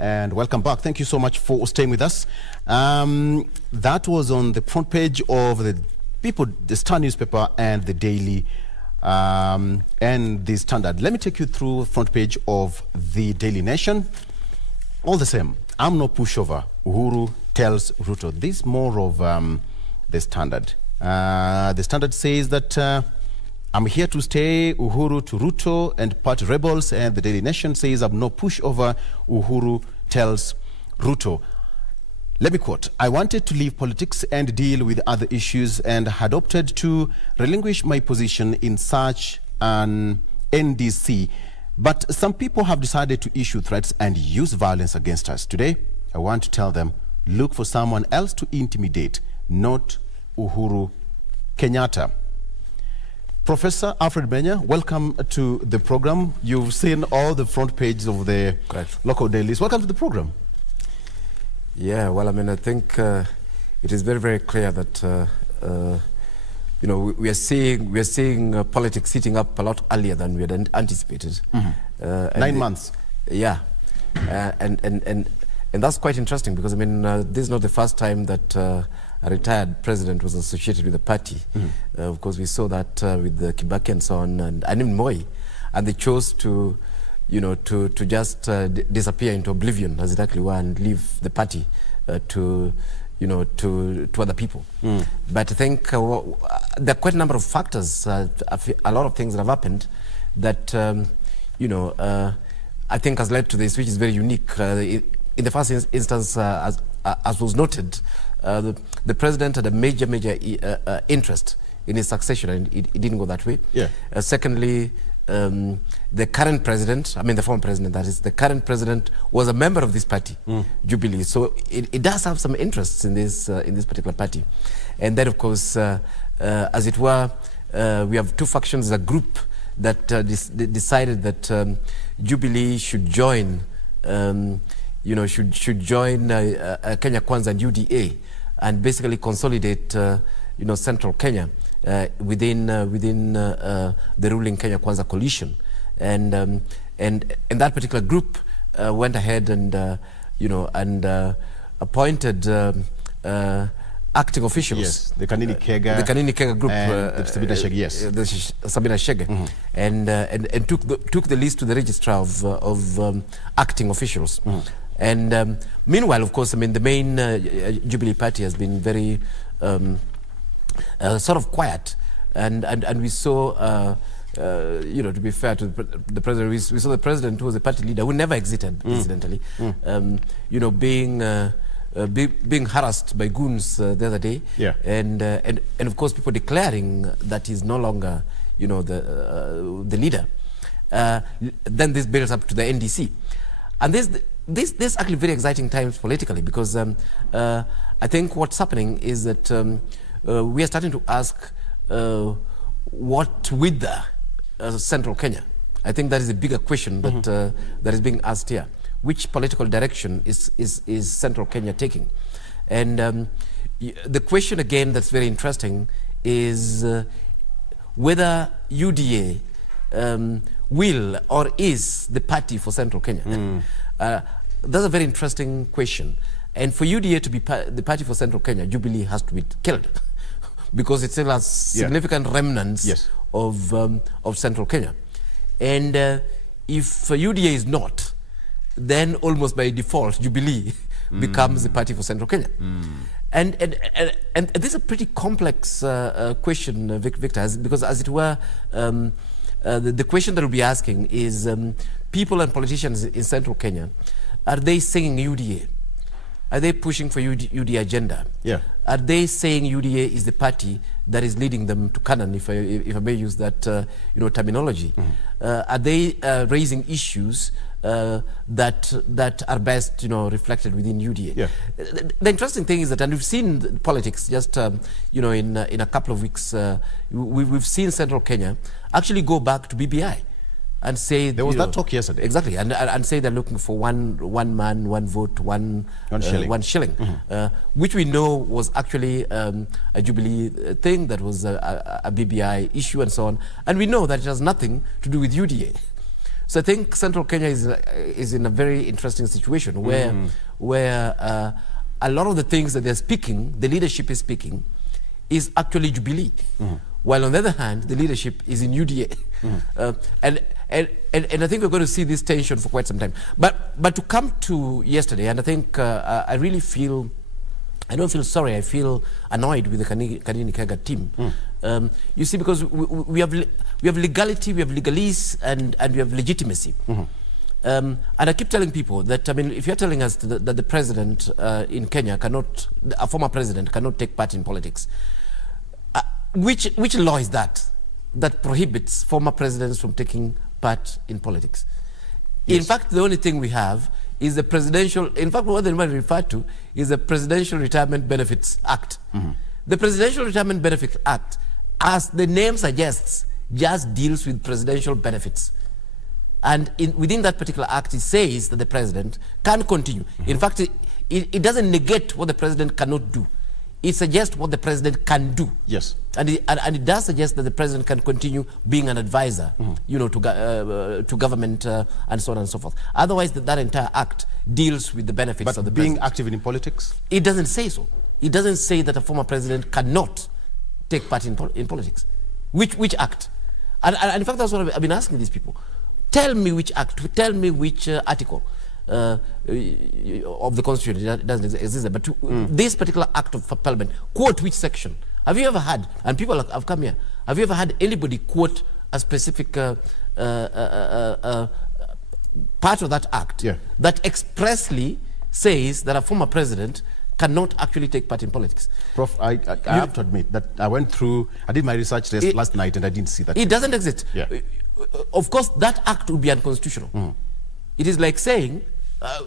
and welcome back. Thank you so much for staying with us. That was on the front page of the Star newspaper and the Daily and the Standard. Let me take you through front page of the Daily Nation. All the same, I'm no pushover. Uhuru tells Ruto. This more of the Standard. The Standard says that I'm here to stay, Uhuru to Ruto and party rebels, and the Daily Nation says I'm no pushover, Uhuru tells Ruto. Let me quote, I wanted to leave politics and deal with other issues and had opted to relinquish my position in such an NDC. But some people have decided to issue threats and use violence against us. Today, I want to tell them, look for someone else to intimidate, not Uhuru Kenyatta. Professor Alfred Omenya, welcome to the program. You've seen all the front pages of the local dailies. Welcome to the program. Yeah, well, I mean, I think it is very, very clear that you know, we are seeing politics heating up a lot earlier than we had anticipated. 9 months. Yeah, and that's quite interesting because I mean, this is not the first time that a retired president was associated with the party. Of course, we saw that with the Kibaki and so on, and even Moi, and they chose to, you know, to just disappear into oblivion, as it actually were, and leave the party to, you know, to other people. But I think there are quite a number of factors, a lot of things that have happened that, you know, I think has led to this, which is very unique. In the first instance, as was noted, the president had a major interest in his succession, and it didn't go that way. Yeah. Secondly, the current president, I mean the former president, that is, the current president was a member of this party, Jubilee. So it does have some interests in this particular party. And then, of course, as it were, we have two factions, a group that decided that Jubilee should join, you know, should join Kenya Kwanza and UDA, and basically consolidate, you know, central Kenya within the ruling Kenya Kwanza coalition, and that particular group went ahead and you know, and appointed acting officials. Yes, the Kanini Kega group, the Sabina Shege, yes, the Sabina Shege, and took the list to the registrar of acting officials. And meanwhile, of course, I mean, the main Jubilee party has been very sort of quiet, and we saw, you know, to be fair to the president, we saw the president, who was a party leader, who never exited, incidentally, you know, being harassed by goons the other day, and of course, people declaring that he's no longer, you know, the leader. Then this builds up to the NDC, and this actually very exciting times politically, because I think what's happening is that we are starting to ask what with the central Kenya. I think that is a bigger question that that is being asked here. Which political direction is central Kenya taking? And the question again that's very interesting is whether UDA will or is the party for central Kenya. That's a very interesting question. And for UDA to be the party for central Kenya, Jubilee has to be killed because it still has significant remnants of central Kenya. And if UDA is not, then almost by default, Jubilee becomes the party for central Kenya. And this is a pretty complex question, Victor, because as it were, the question that we'll be asking is, people and politicians in central Kenya, are they singing UDA? Are they pushing for UDA agenda? Yeah. Are they saying UDA is the party that is leading them to Canaan, if I may use that you know, terminology? Are they raising issues that are best, you know, reflected within UDA? Yeah. The interesting thing is that, and we've seen politics just you know, in a couple of weeks, we've seen central Kenya actually go back to BBI and say there was that talk yesterday. Exactly, and say they're looking for one man, one vote, one shilling, which we know was actually a Jubilee thing, that was a BBI issue and so on, and we know that it has nothing to do with UDA. So I think Central Kenya is in a very interesting situation where a lot of the things that they're speaking, the leadership is speaking, is actually Jubilee. While on the other hand, the leadership is in UDA. And I think we're going to see this tension for quite some time. But to come to yesterday, and I think I really feel, I don't feel sorry, I feel annoyed with the Kanini Kega team. You see, because we have legality, we have legalese, and we have legitimacy. And I keep telling people that, I mean, if you're telling us that the president in Kenya cannot, a former president cannot take part in politics, which law is that prohibits former presidents from taking part in politics? Yes. In fact, the only thing we have is the presidential, in fact, what they might refer to is the Presidential Retirement Benefits Act. The Presidential Retirement Benefits Act, as the name suggests, just deals with presidential benefits. And within that particular act, it says that the president can continue. In fact, it doesn't negate what the president cannot do. It suggests what the president can do. Yes. And it does suggest that the president can continue being an advisor, you know, to government and so on and so forth. Otherwise, that entire act deals with the benefits of the president. But being active in politics? It doesn't say so. It doesn't say that a former president cannot take part in politics. Which act? And in fact, that's what I've been asking these people. Tell me which act, tell me which article of the Constitution, it doesn't exist, but this particular act of Parliament, quote which section? Have you ever had, and people have come here, have you ever had anybody quote a specific part of that act that expressly says that a former president cannot actually take part in politics? Prof, I have to admit that I did my research last night and I didn't see that. It doesn't exist. Yeah. Of course, that act would be unconstitutional. It is like saying,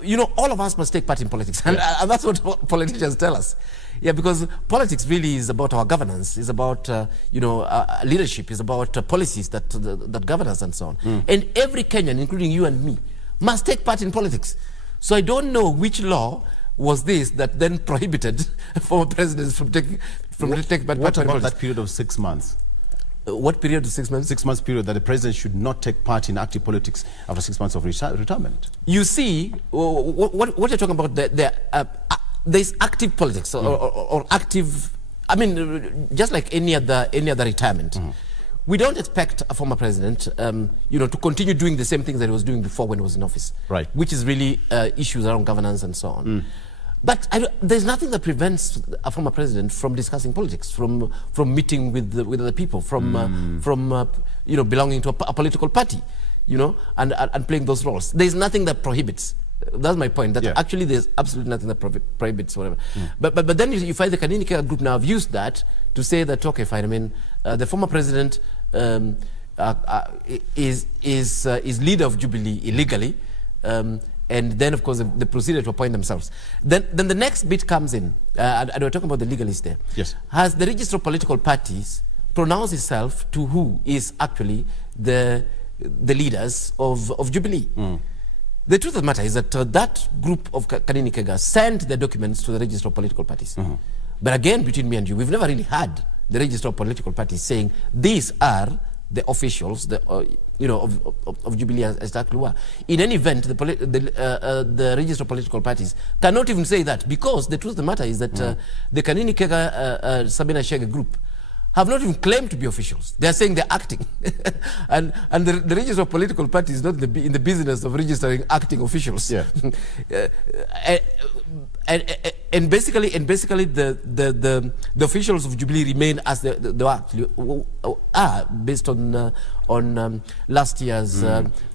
you know, all of us must take part in politics. And that's what politicians tell us. Yeah, because politics really is about our governance, is about, you know, leadership, is about policies that govern us and so on. And every Kenyan, including you and me, must take part in politics. So I don't know which law was this that then prohibited former presidents from taking part in politics. What about that period of 6 months? What period of 6 months? 6 months period that the president should not take part in active politics after 6 months of retirement. You see, what you're talking about, there's active politics or active, I mean, just like any other retirement. We don't expect a former president, you know, to continue doing the same things that he was doing before when he was in office. Right. Which is really issues around governance and so on. But there's nothing that prevents a former president from discussing politics, from meeting with other people, from you know, belonging to a political party, you know, and playing those roles. There's nothing that prohibits. That's my point. That actually there's absolutely nothing that prohibits whatever. But then you find the Kanini Kega group now have used that to say that, okay, fine. I mean, the former president is leader of Jubilee illegally. And then, of course, the procedure to appoint themselves. Then the next bit comes in, and we're talking about the legalists there. Yes. Has the register of political parties pronounced itself to who is actually the leaders of Jubilee? The truth of the matter is that that group of Kanini Kega sent their documents to the register of political parties. But again, between me and you, we've never really had the register of political parties saying these are the officials, you know, of Jubilee as they actually were. In any event, the register of political parties cannot even say that, because the truth of the matter is that the Kanini Kega Sabina Shege group have not even claimed to be officials. They are saying they're acting. and the register of political parties is not in the business of registering acting officials. Yeah. And basically the officials of Jubilee remain as they actually are, based on last year's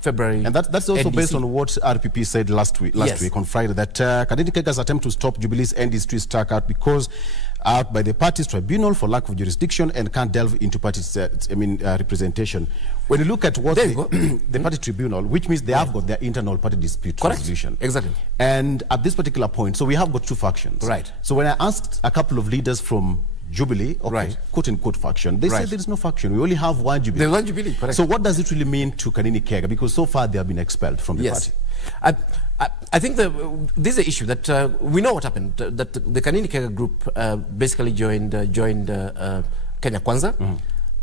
February. And that's also NDC. based on what RPP said last week on Friday, that Kanini Kega's attempt to stop Jubilee's NDC struck out because out by the party's tribunal for lack of jurisdiction and can't delve into party's representation. When you look at what the party tribunal, which means they have got their internal party dispute resolution. Exactly. And at this particular point, so we have got two factions. Right. So when I asked a couple of leaders from Jubilee, quote-unquote faction, they said there is no faction. We only have one Jubilee. There's one Jubilee, correct. So what does it really mean to Kanini Kega? Because so far they have been expelled from the party. I think this is an issue that we know what happened. That the Kanini Kega group basically joined Kenya Kwanza,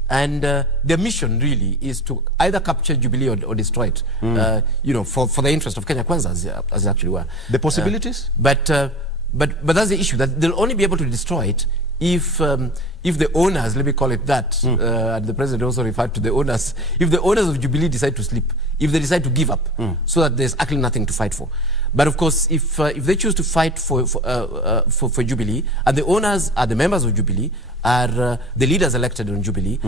And their mission really is to either capture Jubilee or destroy it, for the interest of Kenya Kwanza, as it actually were. The possibilities? But that's the issue, that they'll only be able to destroy it if the owners, let me call it that, and the president also referred to the owners, if the owners of Jubilee decide to sleep, if they decide to give up, so that there's actually nothing to fight for. But of course, if they choose to fight for Jubilee, and the owners are the members of Jubilee, are the leaders elected on Jubilee,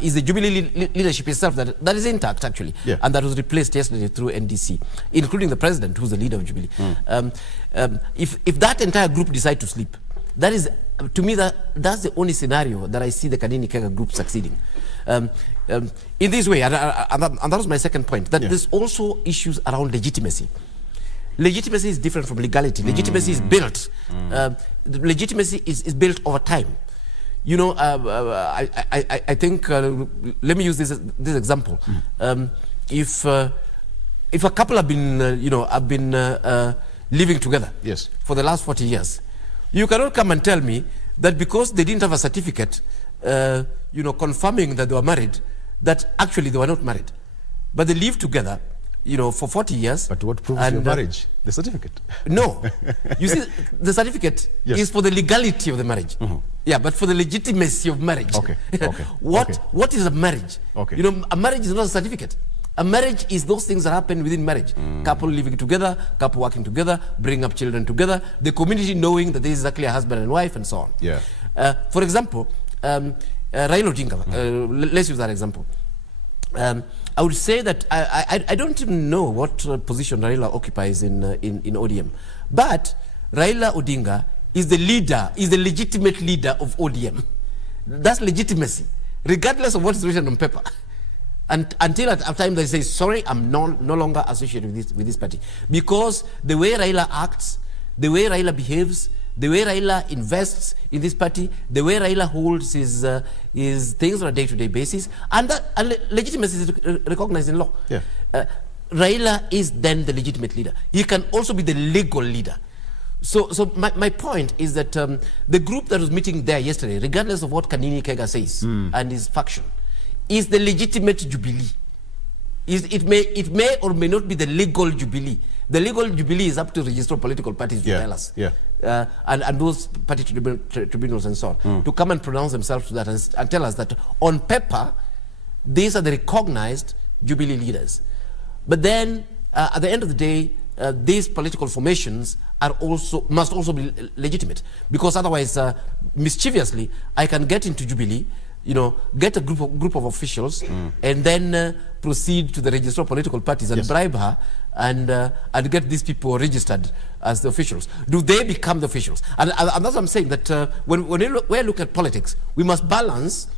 is the Jubilee leadership itself that is intact, actually, and that was replaced yesterday through NDC, including the president, who's the leader of Jubilee. If that entire group decide to sleep, that is, to me, that's the only scenario that I see the Kanini Kega group succeeding. In this way, and that was my second point, that there's also issues around legitimacy. Legitimacy is different from legality. Legitimacy is built. Legitimacy is built over time. You know, I think, let me use this example. If a couple have been, living together for the last 40 years, you cannot come and tell me that because they didn't have a certificate, confirming that they were married, that actually they were not married. But they lived together, for 40 years. But what proves your marriage? The certificate. No. You see, the certificate is for the legality of the marriage. Yeah, but for the legitimacy of marriage. Okay. What is a marriage? Okay. A marriage is not a certificate. A marriage is those things that happen within marriage. Couple living together, couple working together, bring up children together, the community knowing that this is exactly a husband and wife, and so on. Yeah. For example, Raila Odinga, let's use that example. I would say that I don't even know what position Raila occupies in ODM, but Raila Odinga is the leader, is the legitimate leader of ODM. That's legitimacy, regardless of what is written on paper. And until at a time they say, sorry, I'm no longer associated with this party. Because the way Raila acts, the way Raila behaves, the way Raila invests in this party, the way Raila holds his things on a day-to-day basis, and legitimacy is recognized in law. Yeah. Raila is then the legitimate leader. He can also be the legal leader. So my point is that the group that was meeting there yesterday, regardless of what Kanini Kega says and his faction, is the legitimate Jubilee. It may or may not be the legal Jubilee. The legal Jubilee is up to registered political parties to tell us. And those party tribunals and so on, to come and pronounce themselves to that and tell us that on paper, these are the recognized Jubilee leaders. But then, at the end of the day, these political formations must also be legitimate, because otherwise, mischievously, I can get into Jubilee, get a group of officials, and then proceed to the register of political parties and bribe her, and get these people registered as the officials. Do they become the officials? And that's what I'm saying, that when we look at politics, we must balance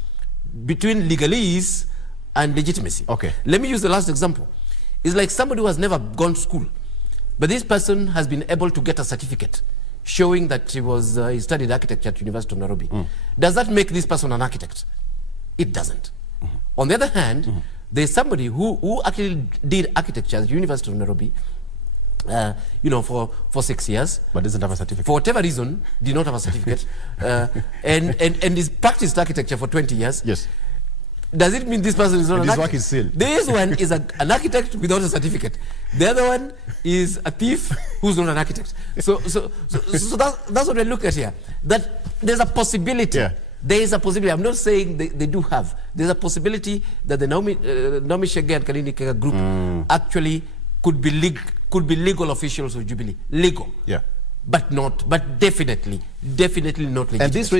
between legalese and legitimacy. Okay. Let me use the last example. It's like somebody who has never gone to school, but this person has been able to get a certificate showing that he studied architecture at University of Nairobi. Does that make this person an architect? It doesn't. On the other hand, there's somebody who actually did architecture at the University of Nairobi, for 6 years. But doesn't have a certificate. For whatever reason, did not have a certificate, and he's practiced architecture for 20 years. Yes. Does it mean this person is not an architect? Work is sealed. This one is an architect without a certificate. The other one is a thief who's not an architect. So that's what we look at here. That there's a possibility. Yeah. There is a possibility. I'm not saying they do have. There's a possibility that the Naomi Shege and Kanini Kega group actually could be legal officials of Jubilee. Legal. Yeah. But definitely not legitimate. And this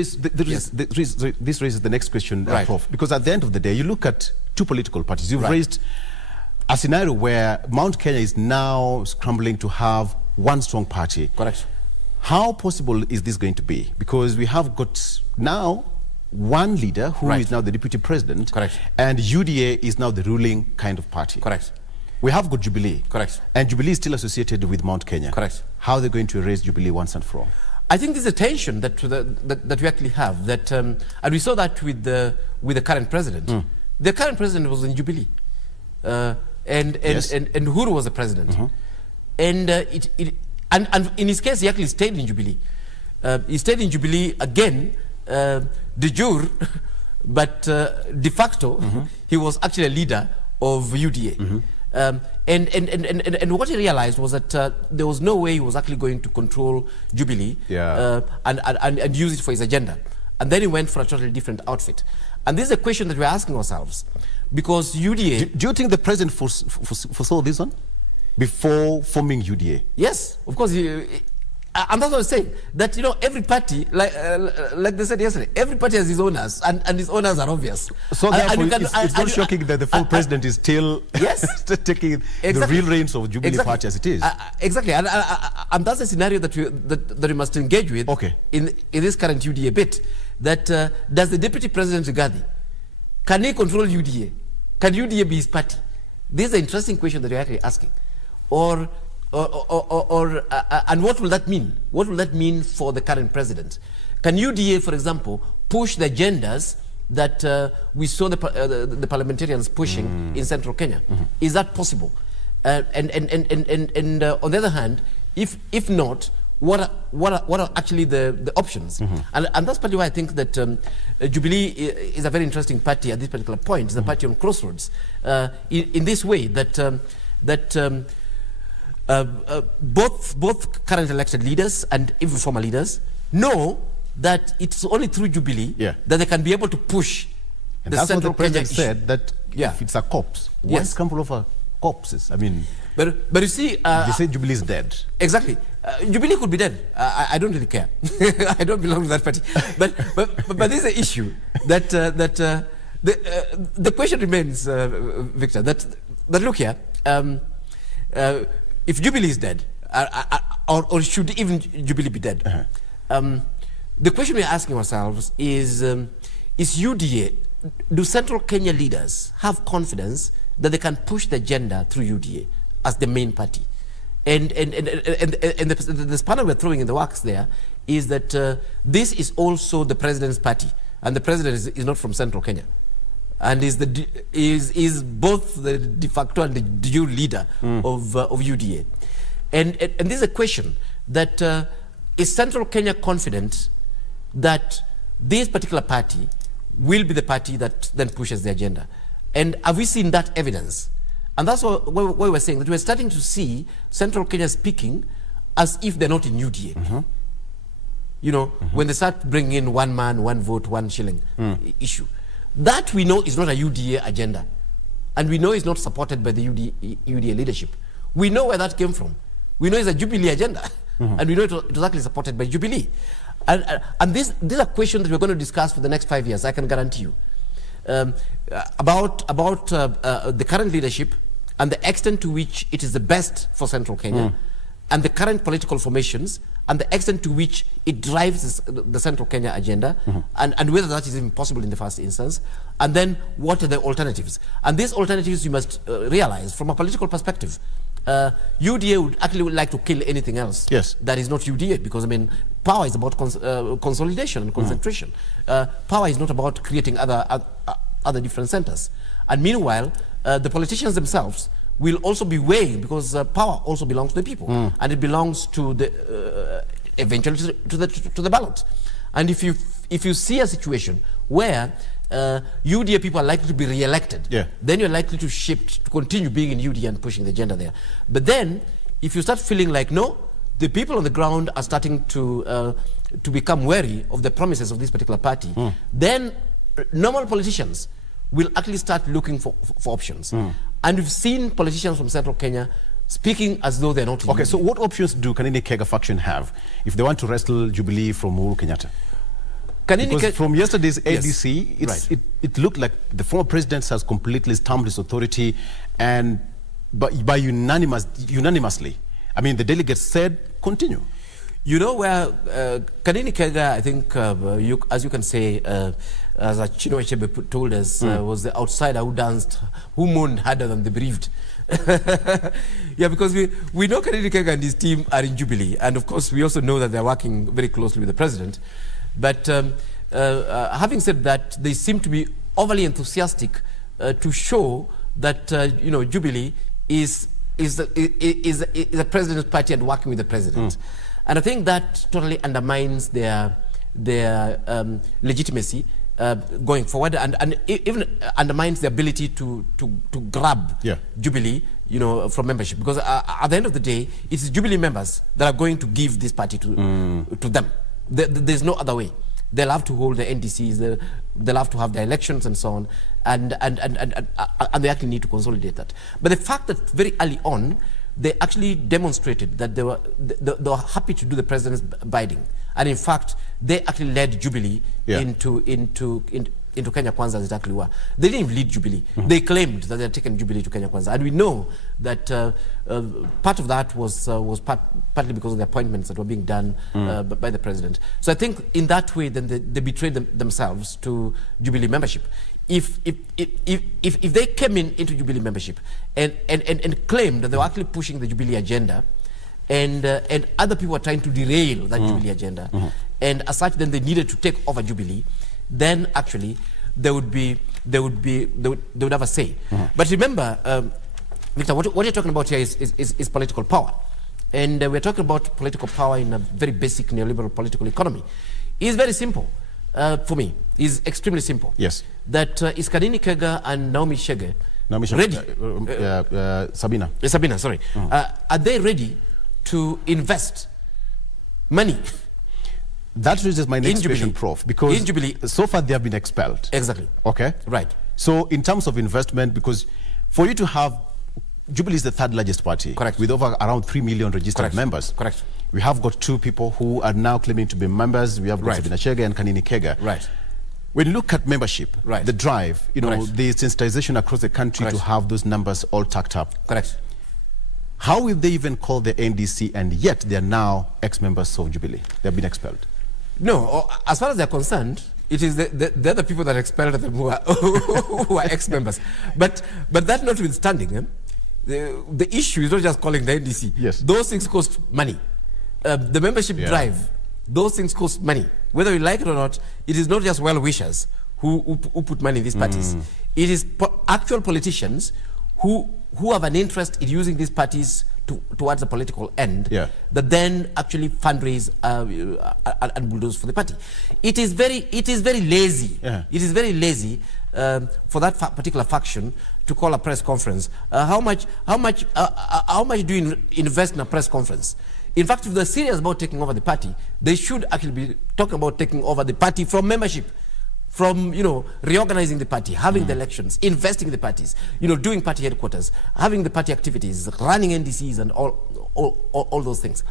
raises the next question, Prof. Because at the end of the day, you look at two political parties. You've raised a scenario where Mount Kenya is now scrambling to have one strong party. Correct. How possible is this going to be? Because we have got now one leader who is now the deputy president. Correct. And UDA is now the ruling kind of party. Correct. We have got Jubilee. Correct. And Jubilee is still associated with Mount Kenya. Correct. How are they going to erase Jubilee once and for all? I think there's a tension that we actually have. That and we saw that with the current president. The current president was in Jubilee, and Uhuru was the president, and in his case he actually stayed in Jubilee. He stayed in Jubilee again, de jure, but de facto, he was actually a leader of UDA. And what he realized was that there was no way he was actually going to control Jubilee and use it for his agenda. And then he went for a totally different outfit. And this is a question that we're asking ourselves, because UDA... Do you think the president foresaw this one before forming UDA? Yes, of course. And that's what I'm saying, that, you know, every party, like they said yesterday, every party has his owners, and his owners are obvious. So therefore, it's not shocking that the full president is still taking the real reins of Jubilee Party as it is. Exactly, and that's the scenario that we must engage with in this current UDA bit. That does the deputy president Rigathi, can he control UDA? Can UDA be his party? This is an interesting question that you're actually asking. And what will that mean? What will that mean for the current president? Can UDA, for example, push the agendas that we saw the parliamentarians pushing in central Kenya? Is that possible? And on the other hand, if not, what are actually the options? And that's partly why I think that Jubilee is a very interesting party at this particular point. It's a party on crossroads in this way that both current elected leaders and even former leaders know that it's only through Jubilee that they can be able to push and the that's central what the president said, that if it's a corpse, what's come over corpses? I mean, but you see, they say Jubilee is dead. Exactly. Jubilee could be dead. I don't really care. I don't belong to that party. But this is an issue that the question remains, Victor. That look here. If Jubilee is dead, or should even Jubilee be dead, the question we're asking ourselves is UDA, do central Kenya leaders have confidence that they can push the agenda through UDA as the main party? And the spanner we're throwing in the works there is that this is also the president's party, and the president is not from central Kenya, and is both the de facto and the de jure leader of UDA. And this is a question that is central Kenya confident that this particular party will be the party that then pushes the agenda? And have we seen that evidence? And that's why we're saying that we're starting to see central Kenya speaking as if they're not in UDA. You know, when they start bringing in one man, one vote, one shilling issue. That we know is not a UDA agenda. And we know it's not supported by the UDA leadership. We know where that came from. We know it's a Jubilee agenda. And we know it was actually supported by Jubilee. And these are questions that we're going to discuss for the next 5 years, I can guarantee you. About the current leadership and the extent to which it is the best for central Kenya, and the current political formations, and the extent to which it drives the central Kenya agenda, and whether that is even possible in the first instance, and then what are the alternatives. And these alternatives, you must realize from a political perspective, UDA would actually like to kill anything else that is not UDA, because I mean, power is about consolidation and concentration. Power is not about creating other different centers. And meanwhile, the politicians themselves will also be weighing, because power also belongs to the people, and it belongs to the eventually to the ballot. And if you see a situation where UDA people are likely to be re-elected, then you're likely to shift to continue being in UDA and pushing the agenda there. But then, if you start feeling like no, the people on the ground are starting to become wary of the promises of this particular party, then normal politicians will actually start looking for options. And we've seen politicians from central Kenya speaking as though they're not. Okay, so what options do Kanini Kega faction have if they want to wrestle Jubilee from Uhuru Kenyatta? Because from yesterday's ADC, it looked like the former president has completely stamped his authority, and by unanimously. I mean, the delegates said, continue. You know where Kanini Kega, I think, as you can say, as Chino Echebe told us, was the outsider who mourned harder than the bereaved. Yeah, because we know Kanini Kega and his team are in Jubilee, and of course we also know that they're working very closely with the president. But having said that, they seem to be overly enthusiastic to show that Jubilee is the president's party and working with the president. And I think that totally undermines their legitimacy going forward, and even undermines the ability to grab Jubilee, from membership, because at the end of the day, it's Jubilee members that are going to give this party to them. There's no other way. They'll have to hold the NDCs, they'll have to have their elections and so on, and they actually need to consolidate that. But the fact that very early on, they actually demonstrated that they were happy to do the president's bidding, and in fact, they actually led Jubilee into Kenya Kwanza as it actually were. They didn't even lead Jubilee. They claimed that they had taken Jubilee to Kenya Kwanza, and we know that part of that was partly because of the appointments that were being done by the president. So I think in that way, then they betrayed themselves to Jubilee membership. If they came into Jubilee membership and claimed that they were actually pushing the Jubilee agenda, and other people were trying to derail that Jubilee agenda, and as such, then they needed to take over Jubilee, then actually they would have a say. But remember, Victor, what you're talking about here is political power, and we're talking about political power in a very basic neoliberal political economy. It's very simple for me. It's extremely simple. Yes. That is Kanini Kega and Naomi Chege ready? Sabina, sorry. Are they ready to invest money? That raises my next question, Prof, because so far they have been expelled. Exactly. Okay. Right. So in terms of investment, because for you to have, Jubilee is the third largest party. Correct. With over around 3 million registered members. Correct. We have got two people who are now claiming to be members. We have got Sabina Chege and Kanini Kega. Right. When you look at membership, the drive, the sensitization across the country to have those numbers all tucked up. Correct. How will they even call the NDC, and yet they are now ex-members of Jubilee? They have been expelled. No, as far as they're concerned, it is the other people that expelled them who are ex-members. But that notwithstanding, the issue is not just calling the NDC. Yes. Those things cost money. The membership drive, those things cost money. Whether you like it or not, it is not just well-wishers who put money in these parties. It is actual politicians who have an interest in using these parties towards a political end, that then actually fundraise and bulldoze for the party. It is very lazy. It is very lazy for that particular faction to call a press conference. How much do you invest in a press conference? In fact, if they're serious about taking over the party, they should actually be talking about taking over the party from membership, from reorganizing the party, having the elections, investing in the parties, doing party headquarters, having the party activities, running NDCs, and all those things.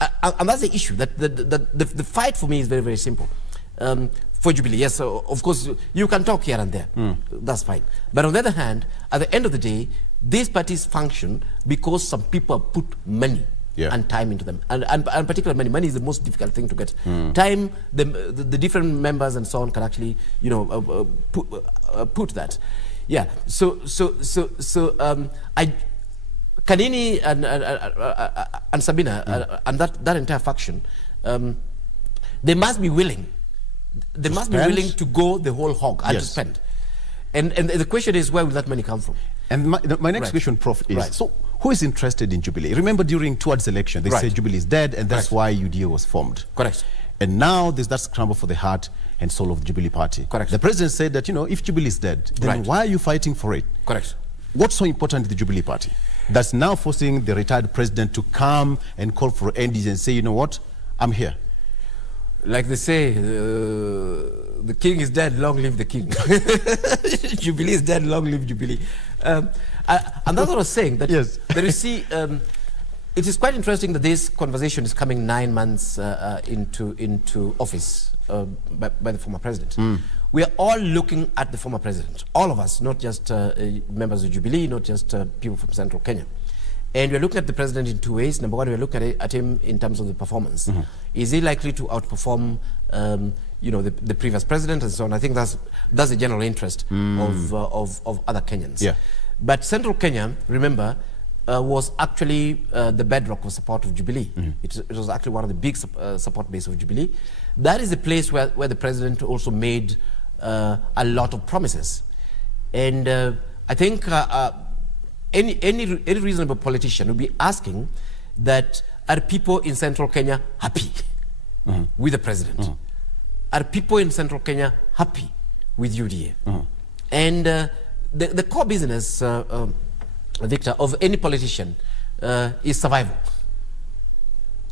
And that's the issue. That the fight for me is very, very simple. For Jubilee, yes, so of course you can talk here and there. That's fine. But on the other hand, at the end of the day, these parties function because some people put money and time into them, and particularly money is the most difficult thing to get. Time, the different members and so on can actually put that. Yeah. So Kanini and Sabina and that entire faction, they must be willing. They must be willing to go the whole hog and to spend. And the question is, where will that money come from? And my next question, Prof, is so who is interested in Jubilee? Remember, towards the election, they said Jubilee is dead, and that's why UDA was formed. Correct. And now there's that scramble for the heart and soul of the Jubilee Party. Correct. The president said that, if Jubilee is dead, then why are you fighting for it? Correct. What's so important to the Jubilee Party that's now forcing the retired president to come and call for NDC and say, you know what, I'm here? Like they say, the king is dead, long live the king. Jubilee is dead, long live Jubilee. And that's what I was saying, that, that you see, it is quite interesting that this conversation is coming 9 months into office by the former president. We are all looking at the former president, all of us, not just members of Jubilee, not just people from Central Kenya. And we're looking at the president in two ways. Number one, we're looking at him in terms of the performance. Is he likely to outperform, the previous president and so on? I think that's the general interest of other Kenyans. Yeah. But Central Kenya, remember, was actually the bedrock of support of Jubilee. It was actually one of the big support base of Jubilee. That is the place where the president also made a lot of promises. And I think any reasonable politician would be asking that, are people in Central Kenya happy with the president? Are people in Central Kenya happy with UDA. And the core business, Victor, of any politician is survival.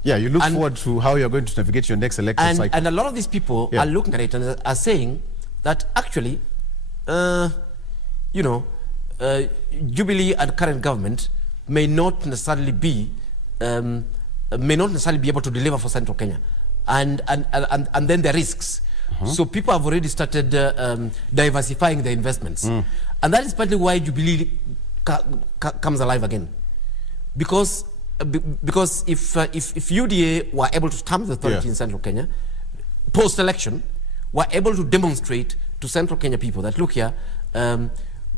Yeah, you look forward to how you're going to navigate your next election cycle. And a lot of these people are looking at it and are saying that actually, Jubilee and current government may not necessarily be able to deliver for Central Kenya, and then the risks. So people have already started diversifying their investments, and that is partly why Jubilee comes alive again, because if UDA were able to stamp the authority in Central Kenya post-election, were able to demonstrate to Central Kenya people that, look here,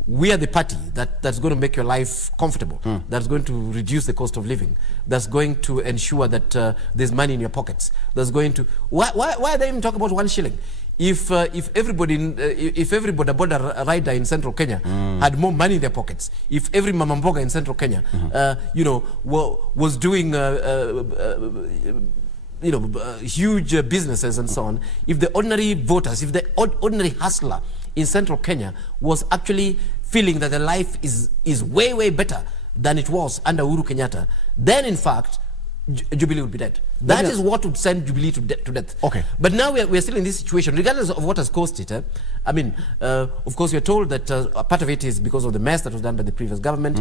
we are the party that's going to make your life comfortable, that's going to reduce the cost of living, that's going to ensure that there's money in your pockets, that's going to... Why are they even talking about 1 shilling? If everybody border rider in Central Kenya had more money in their pockets, if every mama mboga in Central Kenya, was doing huge businesses and so on, if the ordinary voters, if the ordinary hustler in Central Kenya was actually feeling that the life is way, way better than it was under Uhuru Kenyatta, then in fact, Jubilee would be dead. That is what would send Jubilee to death. Okay. But now we are still in this situation, regardless of what has caused it. I mean, of course, we are told that part of it is because of the mess that was done by the previous government.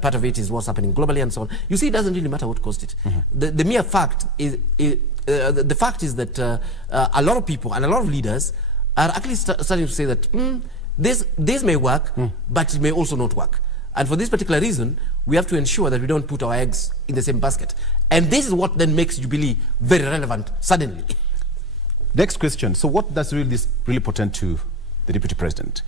Part of it is what's happening globally and so on. You see, it doesn't really matter what caused it. The mere fact is, the fact is that a lot of people and a lot of leaders are actually starting to say that this may work, but it may also not work. And for this particular reason, we have to ensure that we don't put our eggs in the same basket. And this is what then makes Jubilee very relevant suddenly. Next question. So what does this really portend to the Deputy President?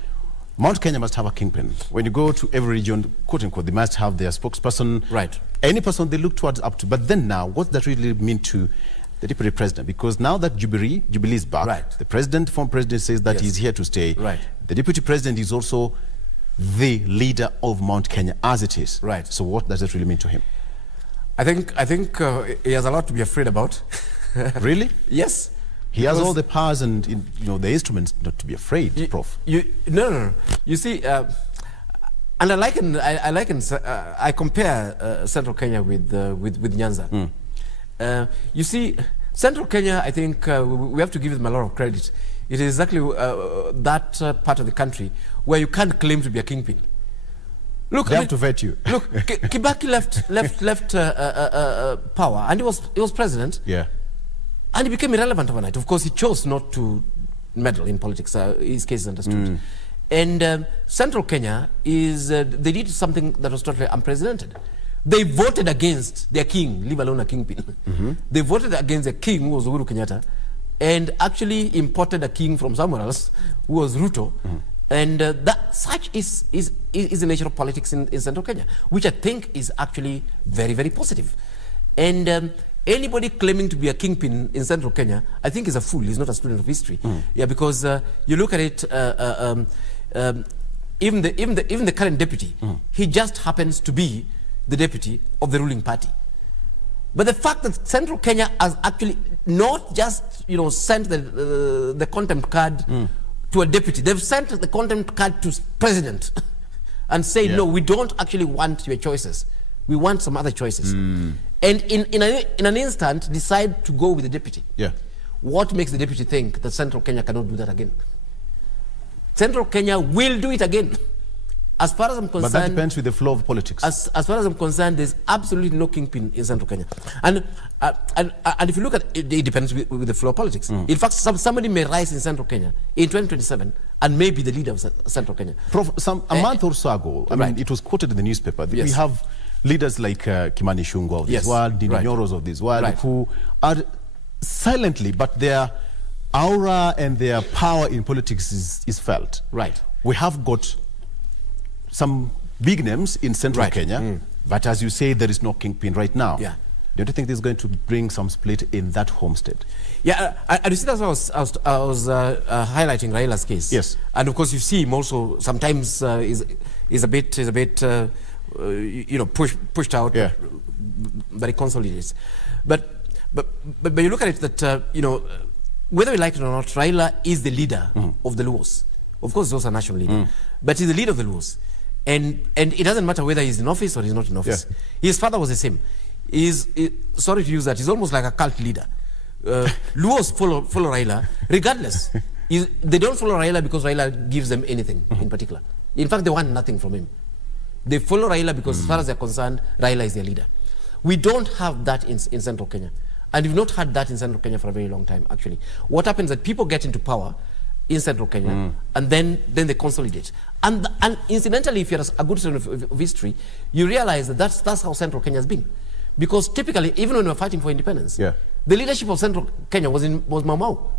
Mount Kenya must have a kingpin. When you go to every region, quote unquote, they must have their spokesperson. Right. Any person they look towards up to. But then now, what does that really mean to the Deputy President? Because now that Jubilee is back, the former president says that he's here to stay. Right. The Deputy President is also the leader of Mount Kenya as it is. Right. So what does that really mean to him? I think he has a lot to be afraid about. Really? Yes. He has all the powers and the instruments not to be afraid, Prof. No. You see, and I compare Central Kenya with Nyanza. You see, Central Kenya, I think we have to give them a lot of credit. It is exactly that part of the country where you can't claim to be a kingpin. Look, they have to vet you. Look, Kibaki left power, and he was president. Yeah. And he became irrelevant overnight. Of course, he chose not to meddle in politics. His case is understood. And Central Kenya they did something that was totally unprecedented. They voted against their king, leave alone a kingpin. They voted against the king, who was Uhuru Kenyatta, and actually imported a king from somewhere else, who was Ruto. And such is the nature of politics in Central Kenya, which I think is actually very, very positive. And anybody claiming to be a kingpin in Central Kenya, I think is a fool. He's not a student of history. Yeah, because you look at it, even the current deputy, he just happens to be the deputy of the ruling party. But the fact that Central Kenya has actually not just sent the contempt card to a deputy, they've sent the contempt card to president and say, no, we don't actually want your choices. We want some other choices. And in an instant, decide to go with the deputy. Yeah. What makes the deputy think that Central Kenya cannot do that again? Central Kenya will do it again. As far as I'm concerned... But that depends with the flow of politics. As far as I'm concerned, there's absolutely no kingpin in Central Kenya. And if you look at it, it depends with the flow of politics. In fact, somebody may rise in Central Kenya in 2027 and may be the leader of Central Kenya. Prof, a month or so ago, I mean, it was quoted in the newspaper that we have leaders like Kimani Ichung'wah of this world, Ndindi Nyoros of this world, who are silently, but their aura and their power in politics is felt. Right. We have got some big names in Central Kenya, but as you say, there is no kingpin right now. Yeah. Don't you think this is going to bring some split in that homestead? Yeah, and you see that's what I was highlighting Raila's case. Yes. And of course, you see him also sometimes is a bit pushed out, but he consolidates. But you look at it that whether you like it or not, Raila is the leader of the Luos. Of course, he's also a national leader. But he's the leader of the Luos. And it doesn't matter whether he's in office or he's not in office. Yeah. His father was the same. Sorry to use that, he's almost like a cult leader. Luos follow Raila, regardless. They don't follow Raila because Raila gives them anything in particular. In fact, they want nothing from him. They follow Raila because as far as they're concerned, Raila is their leader. We don't have that in Central Kenya. And we've not had that in Central Kenya for a very long time, actually. What happens is that people get into power in Central Kenya, and then they consolidate. And incidentally, if you're a good student of history, you realize that that's how Central Kenya has been. Because typically, even when we were fighting for independence, the leadership of Central Kenya was Mau Mau.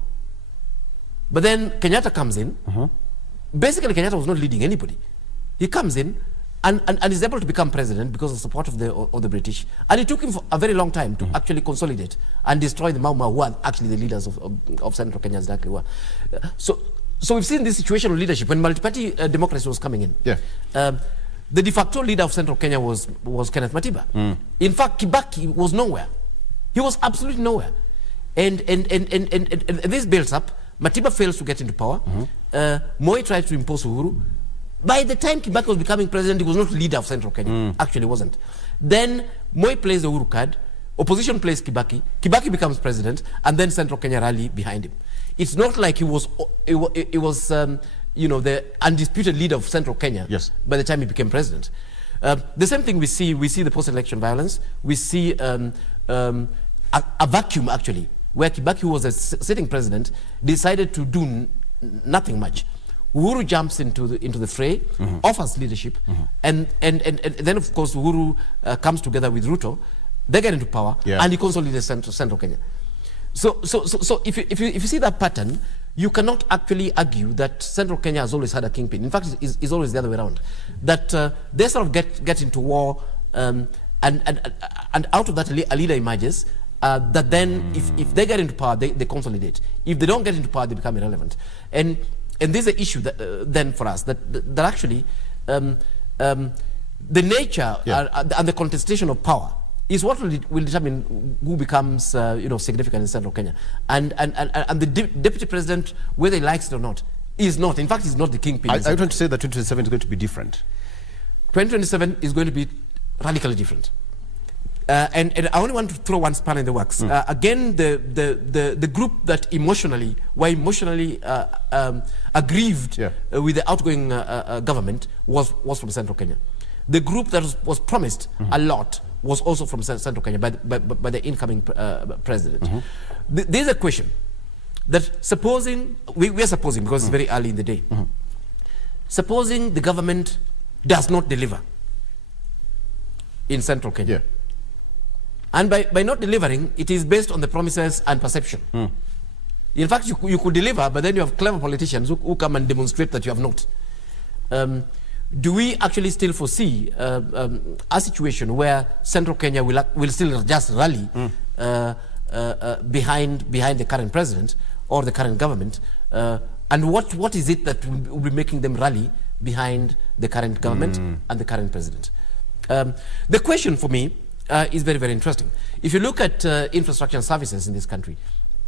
But then Kenyatta comes in. Basically, Kenyatta was not leading anybody. He comes in and is able to become president because of the support of the British. And it took him for a very long time to actually consolidate and destroy the Mau Mau, who are actually the leaders of Central Kenya, exactly were. So we've seen this situation of leadership when multi-party democracy was coming in. The de facto leader of Central Kenya was Kenneth Matiba. In fact, Kibaki was nowhere. He was absolutely nowhere. And this builds up. Matiba fails to get into power. Moi tried to impose Uhuru. By the time Kibaki was becoming president, he was not leader of Central Kenya. Actually wasn't. Then Moi plays the Uhuru card. Opposition plays Kibaki. Kibaki becomes president, and then Central Kenya rally behind him. It's not like he was the undisputed leader of Central Kenya by the time he became president. The same thing we see the post-election violence. We see a vacuum, actually, where Kibaki, who was a sitting president, decided to do nothing much. Uhuru jumps into the fray, offers leadership, and then of course Uhuru comes together with Ruto. They get into power, and he consolidates Central Kenya. So if you see that pattern, you cannot actually argue that Central Kenya has always had a kingpin. In fact, it's always the other way around. That they sort of get into war, and out of that a leader emerges. That then, if they get into power, they consolidate. If they don't get into power, they become irrelevant. And there's an issue that, then for us that actually the nature and the contestation of power is what will determine who becomes significant in Central Kenya. And the deputy president, whether he likes it or not, is not. In fact, he's not the kingpin. I want to say that 2027 is going to be different. 2027 is going to be radically different. And I only want to throw one spanner in the works. Again, the group that were emotionally aggrieved with the outgoing government was from Central Kenya. The group that was promised a lot was also from Central Kenya by the incoming president. There's a question that supposing, we are supposing because it's very early in the day, supposing the government does not deliver in Central Kenya. And by not delivering, it is based on the promises and perception. In fact, you could deliver, but then you have clever politicians who come and demonstrate that you have not. Do we actually still foresee a situation where Central Kenya will still just rally behind the current president or the current government? And what is it that will be making them rally behind the current government and the current president? The question for me is very, very interesting. If you look at infrastructure and services in this country,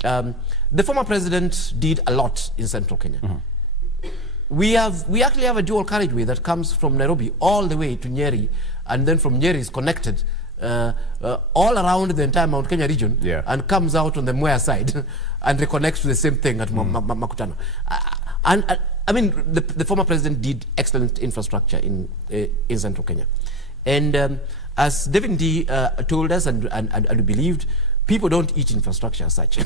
the former president did a lot in Central Kenya. We actually have a dual carriageway that comes from Nairobi all the way to Nyeri, and then from Nyeri is connected all around the entire Mount Kenya region, and comes out on the Mwea side and reconnects to the same thing at Makutano. And I mean, the former president did excellent infrastructure in Central Kenya. And as David D told us and believed, people don't eat infrastructure as such,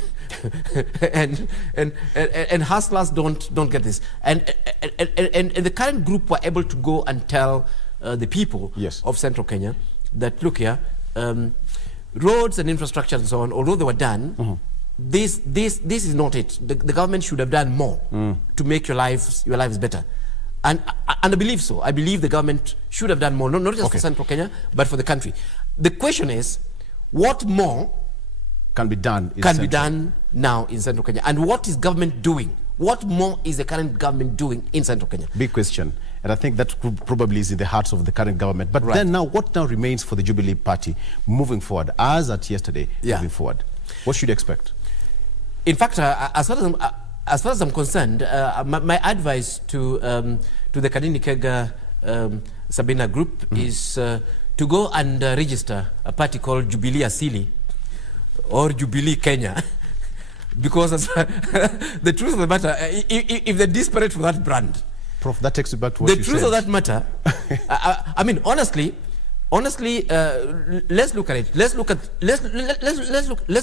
and hustlers don't get this. And the current group were able to go and tell the people of Central Kenya that, look here, roads and infrastructure and so on, although they were done, this is not it. The government should have done more to make your lives better. And I believe so. I believe the government should have done more, not just for Central Kenya, but for the country. The question is, what more can be done now in Central Kenya? And what is government doing? What more is the current government doing in Central Kenya? Big question. And I think that probably is in the hearts of the current government. But then now, what now remains for the Jubilee Party moving forward, as at yesterday, moving forward? What should you expect? In fact, as far as as far as I'm concerned, my advice to the Kanini Kega Sabina group is to go and register a party called Jubilee Asili or Jubilee Kenya. Because the truth of the matter, if they're desperate for that brand, Prof, that takes you back to what the you truth said. of that matter, I mean, honestly, let's look at it. Let's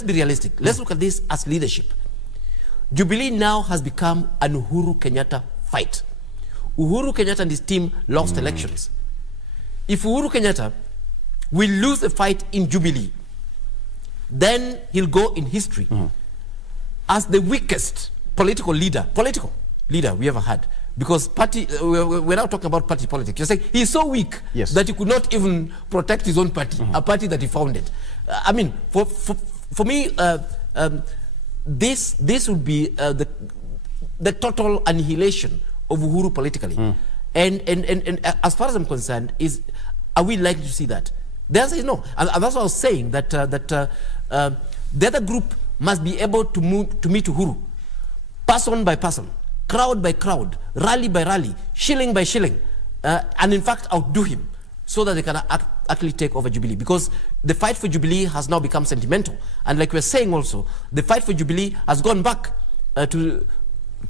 be realistic. Let's look at this as leadership. Jubilee now has become an Uhuru Kenyatta fight. Uhuru Kenyatta and his team lost elections. If Uhuru Kenyatta will lose the fight in Jubilee, then he'll go in history as the weakest political leader we ever had. Because party, we're now talking about party politics. You're saying he's so weak that he could not even protect his own party, a party that he founded. I mean, for me, this would be the total annihilation of Uhuru politically. And as far as I'm concerned, are we likely to see that? The answer is no. And that's what I was saying, that the other group must be able to meet Uhuru, person by person, crowd by crowd, rally by rally, shilling by shilling, and in fact outdo him, so that they can actually take over Jubilee. Because the fight for Jubilee has now become sentimental. And like we're saying also, the fight for Jubilee has gone back to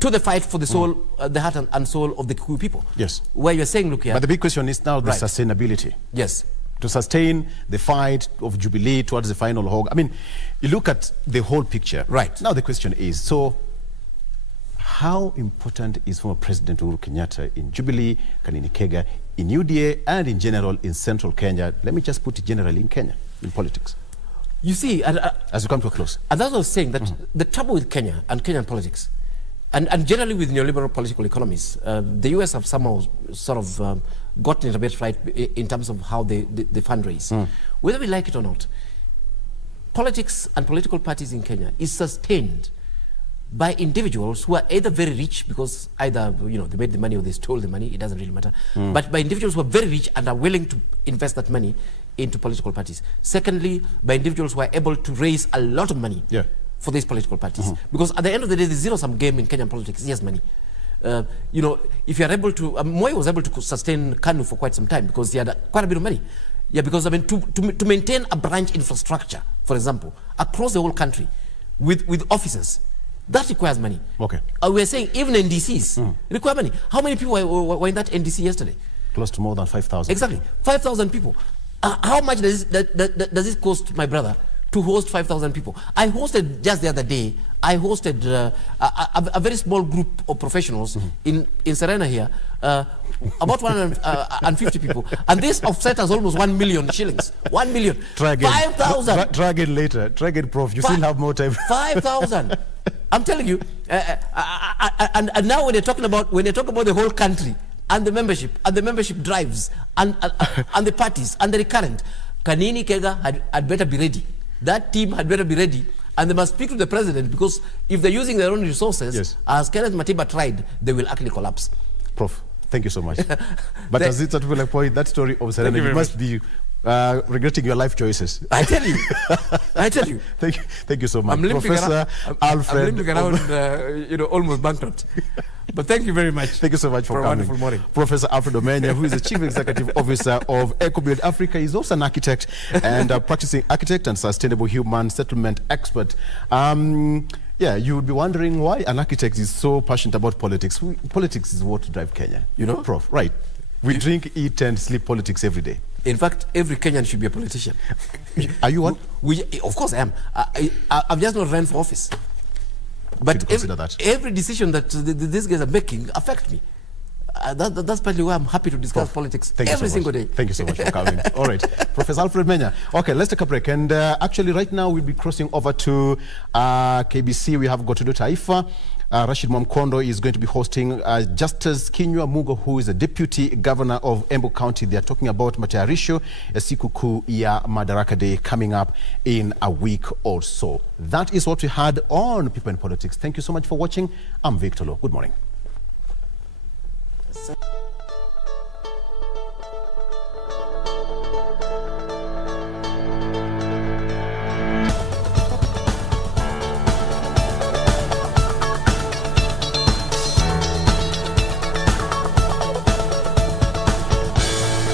the fight for the soul, the heart and soul of the Kikuyu people. Yes. Where you're saying, look here. But the big question is now the sustainability. Yes. To sustain the fight of Jubilee towards the final hog. I mean, you look at the whole picture. Right. Now the question is, so how important is former President Uhuru Kenyatta in Jubilee, Kanini Kega, in UDA, and in general in central Kenya? Let me just put it generally in Kenya, in politics. You see, as we come to a close. And that's what I was saying, that the trouble with Kenya and Kenyan politics, and generally with neoliberal political economies, the US have somehow sort of gotten it a bit right in terms of how they fundraise. Whether we like it or not, politics and political parties in Kenya is sustained by individuals who are either very rich, because either they made the money or they stole the money, it doesn't really matter, but by individuals who are very rich and are willing to invest that money into political parties. Secondly, by individuals who are able to raise a lot of money for these political parties. Because at the end of the day, the zero-sum game in Kenyan politics is just money. If you're able to, Moi was able to sustain KANU for quite some time because he had quite a bit of money. Yeah, because I mean, to maintain a branch infrastructure, for example, across the whole country with offices, that requires money. Okay. We're saying even NDCs require money. How many people were in that NDC yesterday? Close to more than 5,000. Exactly, 5,000 people. How much does it cost my brother to host 5,000 people? I hosted just the other day. I hosted a very small group of professionals in Serena here, about 150 people, and this offset us almost 1 million shillings. 1 million. Try again. 5,000. Try again later. Try again, Prof. You still have more time. 5,000. I'm telling you. And now when you're talking about the whole country and the membership drives and the parties and the recurrent, Kanini Kega had better be ready. That team had better be ready. And they must speak to the president, because if they're using their own resources, as Kenneth Matiba tried, they will actually collapse. Prof, thank you so much. But as it's at like point, that story of Serena, you must be regretting your life choices. I tell you. I tell you. Thank you so much. Professor Alfred. I'm limping around, almost bankrupt. But thank you very much. Thank you so much for a coming. Wonderful morning. Professor Alfred Omenya, who is the Chief Executive Officer of EcoBuild Africa, is also an architect and a practicing architect and sustainable human settlement expert. Yeah, you would be wondering why an architect is so passionate about politics. Politics is what drives Kenya. Prof, right? We drink, eat, and sleep politics every day. In fact, every Kenyan should be a politician. Are you one? Of course I am. I've just not run for office. But every decision that these guys are making affects me. That's partly why I'm happy to discuss politics every single day. Thank you so much for coming. All right, Professor Alfred Omenya. Okay, let's take a break. And actually, right now, we'll be crossing over to KBC. We have got to do Taifa. Rashid Mwamkondo is going to be hosting Justice Kinyua Mugo, who is a Deputy Governor of Embu County. They are talking about matayarisho ya siku ya Madaraka Day coming up in a week or so. That is what we had on People in Politics. Thank you so much for watching. I'm Victor Oloo. Good morning.